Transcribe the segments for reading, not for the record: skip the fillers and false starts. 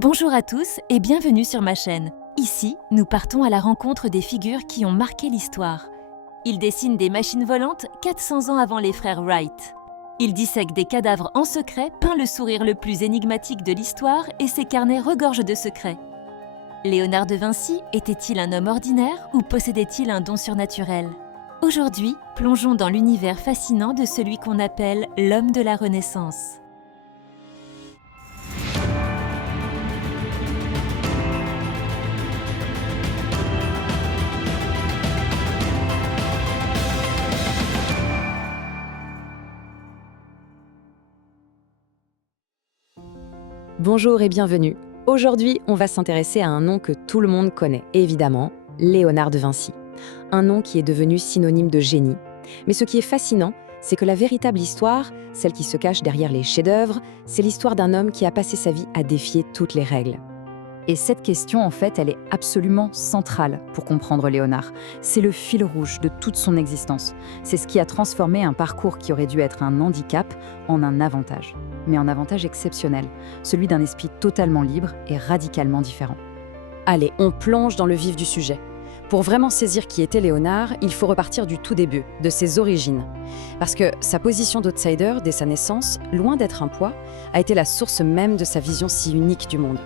Bonjour à tous et bienvenue sur ma chaîne. Ici, nous partons à la rencontre des figures qui ont marqué l'histoire. Ils dessinent des machines volantes 400 ans avant les frères Wright. Ils dissèquent des cadavres en secret, peint le sourire le plus énigmatique de l'histoire et ses carnets regorgent de secrets. Léonard de Vinci était-il un homme ordinaire ou possédait-il un don surnaturel? Aujourd'hui, plongeons dans l'univers fascinant de celui qu'on appelle l'homme de la Renaissance. Bonjour et bienvenue. Aujourd'hui, on va s'intéresser à un nom que tout le monde connaît, évidemment, Léonard de Vinci. Un nom qui est devenu synonyme de génie. Mais ce qui est fascinant, c'est que la véritable histoire, celle qui se cache derrière les chefs-d'œuvre, c'est l'histoire d'un homme qui a passé sa vie à défier toutes les règles. Et cette question, en fait, elle est absolument centrale pour comprendre Léonard. C'est le fil rouge de toute son existence. C'est ce qui a transformé un parcours qui aurait dû être un handicap en un avantage. Mais un avantage exceptionnel, celui d'un esprit totalement libre et radicalement différent. Allez, on plonge dans le vif du sujet. Pour vraiment saisir qui était Léonard, il faut repartir du tout début, de ses origines. Parce que sa position d'outsider dès sa naissance, loin d'être un poids, a été la source même de sa vision si unique du monde.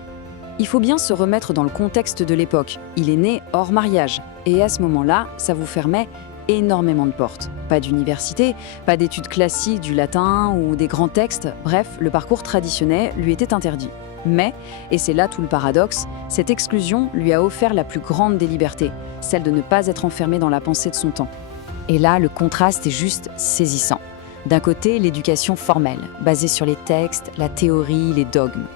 Il faut bien se remettre dans le contexte de l'époque. Il est né hors mariage. Et à ce moment-là, ça vous fermait énormément de portes. Pas d'université, pas d'études classiques du latin ou des grands textes. Bref, le parcours traditionnel lui était interdit. Mais, et c'est là tout le paradoxe, cette exclusion lui a offert la plus grande des libertés, celle de ne pas être enfermé dans la pensée de son temps. Et là, le contraste est juste saisissant. D'un côté, l'éducation formelle, basée sur les textes, la théorie, les dogmes.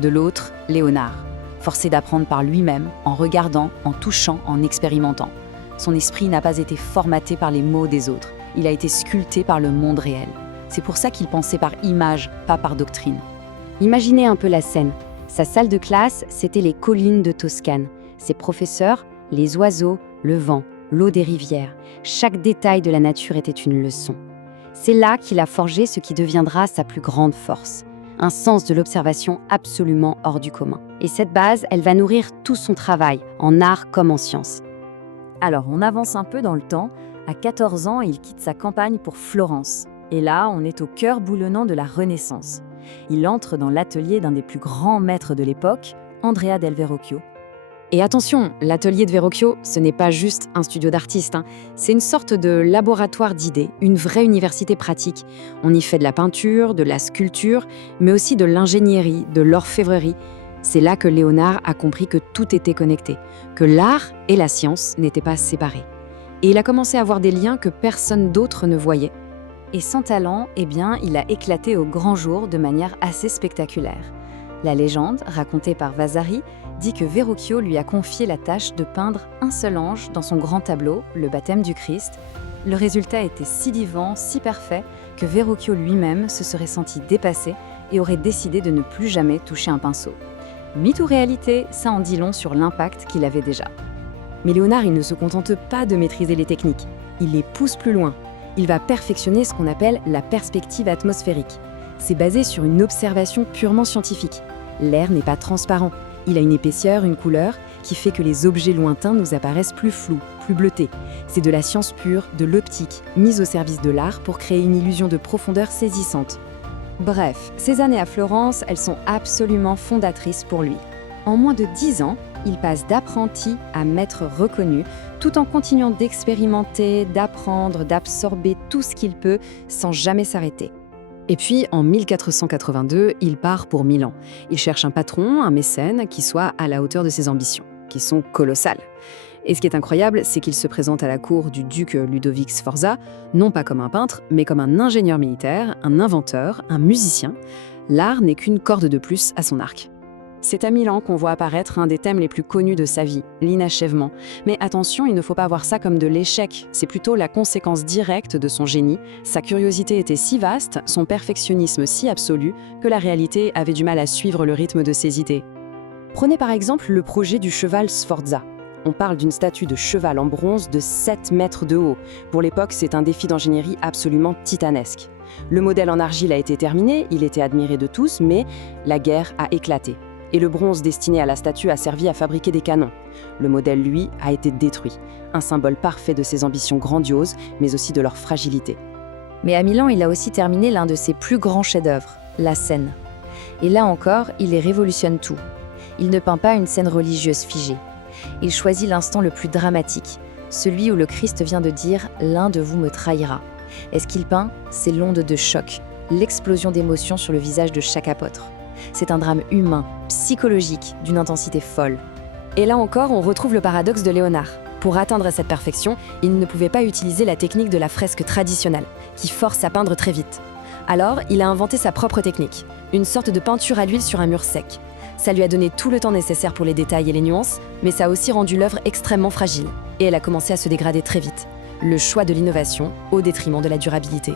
De l'autre, Léonard, forcé d'apprendre par lui-même, en regardant, en touchant, en expérimentant. Son esprit n'a pas été formaté par les mots des autres, il a été sculpté par le monde réel. C'est pour ça qu'il pensait par image, pas par doctrine. Imaginez un peu la scène. Sa salle de classe, c'était les collines de Toscane. Ses professeurs, les oiseaux, le vent, l'eau des rivières. Chaque détail de la nature était une leçon. C'est là qu'il a forgé ce qui deviendra sa plus grande force. Un sens de l'observation absolument hors du commun. Et cette base, elle va nourrir tout son travail, en art comme en sciences. Alors, on avance un peu dans le temps. À 14 ans, il quitte sa campagne pour Florence. Et là, on est au cœur boulonnant de la Renaissance. Il entre dans l'atelier d'un des plus grands maîtres de l'époque, Andrea del Verrocchio. Et attention, l'atelier de Verrocchio, ce n'est pas juste un studio d'artistes, C'est une sorte de laboratoire d'idées, une vraie université pratique. On y fait de la peinture, de la sculpture, mais aussi de l'ingénierie, de l'orfèvrerie. C'est là que Léonard a compris que tout était connecté, que l'art et la science n'étaient pas séparés. Et il a commencé à voir des liens que personne d'autre ne voyait. Et son talent, il a éclaté au grand jour de manière assez spectaculaire. La légende, racontée par Vasari, dit que Verrocchio lui a confié la tâche de peindre un seul ange dans son grand tableau, le baptême du Christ. Le résultat était si vivant, si parfait, que Verrocchio lui-même se serait senti dépassé et aurait décidé de ne plus jamais toucher un pinceau. Mythe ou réalité, ça en dit long sur l'impact qu'il avait déjà. Mais Léonard, il ne se contente pas de maîtriser les techniques. Il les pousse plus loin. Il va perfectionner ce qu'on appelle la perspective atmosphérique. C'est basé sur une observation purement scientifique. L'air n'est pas transparent. Il a une épaisseur, une couleur, qui fait que les objets lointains nous apparaissent plus flous, plus bleutés. C'est de la science pure, de l'optique, mise au service de l'art pour créer une illusion de profondeur saisissante. Bref, ces années à Florence, elles sont absolument fondatrices pour lui. En moins de 10 ans, il passe d'apprenti à maître reconnu, tout en continuant d'expérimenter, d'apprendre, d'absorber tout ce qu'il peut, sans jamais s'arrêter. Et puis, en 1482, il part pour Milan. Il cherche un patron, un mécène, qui soit à la hauteur de ses ambitions, qui sont colossales. Et ce qui est incroyable, c'est qu'il se présente à la cour du duc Ludovic Sforza, non pas comme un peintre, mais comme un ingénieur militaire, un inventeur, un musicien. L'art n'est qu'une corde de plus à son arc. C'est à Milan qu'on voit apparaître un des thèmes les plus connus de sa vie, l'inachèvement. Mais attention, il ne faut pas voir ça comme de l'échec, c'est plutôt la conséquence directe de son génie. Sa curiosité était si vaste, son perfectionnisme si absolu, que la réalité avait du mal à suivre le rythme de ses idées. Prenez par exemple le projet du cheval Sforza. On parle d'une statue de cheval en bronze de 7 mètres de haut. Pour l'époque, c'est un défi d'ingénierie absolument titanesque. Le modèle en argile a été terminé, il était admiré de tous, mais la guerre a éclaté. et le bronze destiné à la statue a servi à fabriquer des canons. Le modèle, lui, a été détruit, un symbole parfait de ses ambitions grandioses, mais aussi de leur fragilité. Mais à Milan, il a aussi terminé l'un de ses plus grands chefs-d'œuvre, la scène. Et là encore, il y révolutionne tout. Il ne peint pas une scène religieuse figée. Il choisit l'instant le plus dramatique, celui où le Christ vient de dire « l'un de vous me trahira ». Et ce qu'il peint, c'est l'onde de choc, l'explosion d'émotions sur le visage de chaque apôtre. C'est un drame humain, psychologique, d'une intensité folle. Et là encore, on retrouve le paradoxe de Léonard. Pour atteindre cette perfection, il ne pouvait pas utiliser la technique de la fresque traditionnelle, qui force à peindre très vite. Alors, il a inventé sa propre technique, une sorte de peinture à l'huile sur un mur sec. Ça lui a donné tout le temps nécessaire pour les détails et les nuances, mais ça a aussi rendu l'œuvre extrêmement fragile, et elle a commencé à se dégrader très vite. Le choix de l'innovation au détriment de la durabilité.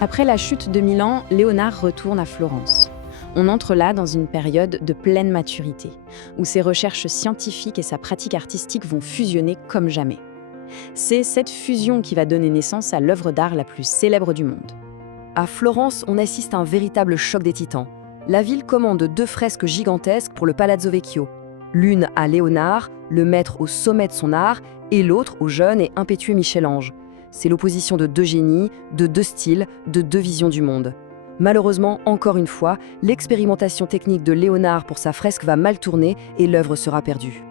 Après la chute de Milan, Léonard retourne à Florence. On entre là dans une période de pleine maturité, où ses recherches scientifiques et sa pratique artistique vont fusionner comme jamais. C'est cette fusion qui va donner naissance à l'œuvre d'art la plus célèbre du monde. À Florence, on assiste à un véritable choc des titans. La ville commande 2 fresques gigantesques pour le Palazzo Vecchio. L'une à Léonard, le maître au sommet de son art, et l'autre au jeune et impétueux Michel-Ange. C'est l'opposition de 2 génies, de 2 styles, de 2 visions du monde. Malheureusement, encore une fois, l'expérimentation technique de Léonard pour sa fresque va mal tourner et l'œuvre sera perdue.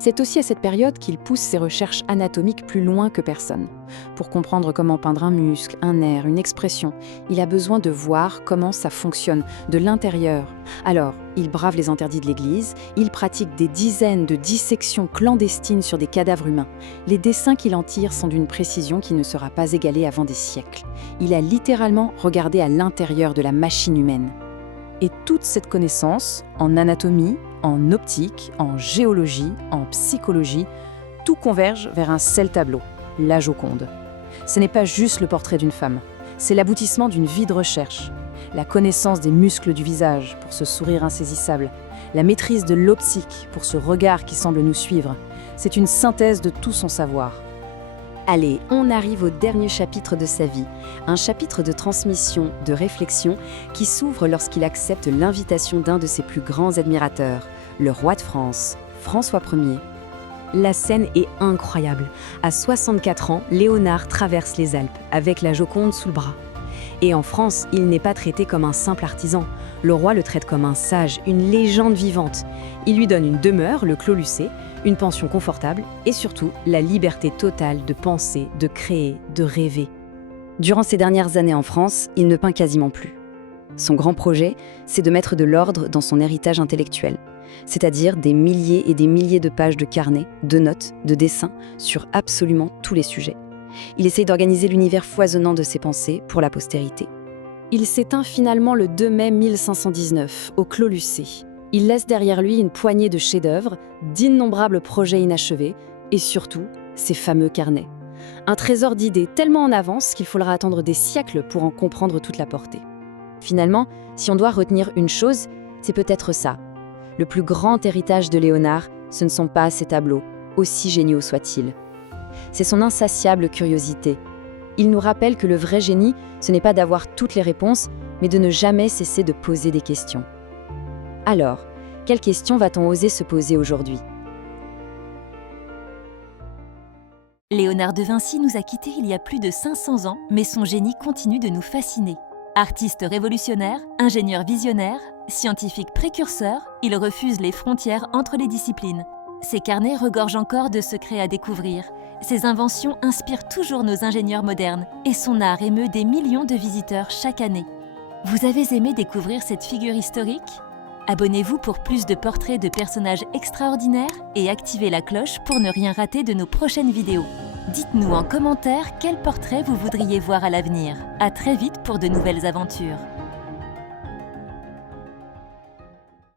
C'est aussi à cette période qu'il pousse ses recherches anatomiques plus loin que personne. Pour comprendre comment peindre un muscle, un nerf, une expression, il a besoin de voir comment ça fonctionne, de l'intérieur. Alors, il brave les interdits de l'Église, il pratique des dizaines de dissections clandestines sur des cadavres humains. Les dessins qu'il en tire sont d'une précision qui ne sera pas égalée avant des siècles. Il a littéralement regardé à l'intérieur de la machine humaine. Et toute cette connaissance, en anatomie, en optique, en géologie, en psychologie, tout converge vers un seul tableau, la Joconde. Ce n'est pas juste le portrait d'une femme, c'est l'aboutissement d'une vie de recherche. La connaissance des muscles du visage pour ce sourire insaisissable, la maîtrise de l'optique pour ce regard qui semble nous suivre. C'est une synthèse de tout son savoir. Allez, on arrive au dernier chapitre de sa vie, un chapitre de transmission, de réflexion, qui s'ouvre lorsqu'il accepte l'invitation d'un de ses plus grands admirateurs, le roi de France, François Ier. La scène est incroyable. À 64 ans, Léonard traverse les Alpes, avec la Joconde sous le bras. Et en France, il n'est pas traité comme un simple artisan. Le roi le traite comme un sage, une légende vivante. Il lui donne une demeure, le Clos Lucé, une pension confortable et surtout la liberté totale de penser, de créer, de rêver. Durant ces dernières années en France, il ne peint quasiment plus. Son grand projet, c'est de mettre de l'ordre dans son héritage intellectuel, c'est-à-dire des milliers et des milliers de pages de carnets, de notes, de dessins sur absolument tous les sujets. Il essaye d'organiser l'univers foisonnant de ses pensées pour la postérité. Il s'éteint finalement le 2 mai 1519, au Clos Lucé. Il laisse derrière lui une poignée de chefs-d'œuvre, d'innombrables projets inachevés et surtout, ses fameux carnets. Un trésor d'idées tellement en avance qu'il faudra attendre des siècles pour en comprendre toute la portée. Finalement, si on doit retenir une chose, c'est peut-être ça. Le plus grand héritage de Léonard, ce ne sont pas ses tableaux, aussi géniaux soient-ils. C'est son insatiable curiosité. Il nous rappelle que le vrai génie, ce n'est pas d'avoir toutes les réponses, mais de ne jamais cesser de poser des questions. Alors, quelles questions va-t-on oser se poser aujourd'hui ? Léonard de Vinci nous a quittés il y a plus de 500 ans, mais son génie continue de nous fasciner. Artiste révolutionnaire, ingénieur visionnaire, scientifique précurseur, il refuse les frontières entre les disciplines. Ses carnets regorgent encore de secrets à découvrir. Ses inventions inspirent toujours nos ingénieurs modernes et son art émeut des millions de visiteurs chaque année. Vous avez aimé découvrir cette figure historique ? Abonnez-vous pour plus de portraits de personnages extraordinaires et activez la cloche pour ne rien rater de nos prochaines vidéos. Dites-nous en commentaire quel portrait vous voudriez voir à l'avenir. À très vite pour de nouvelles aventures.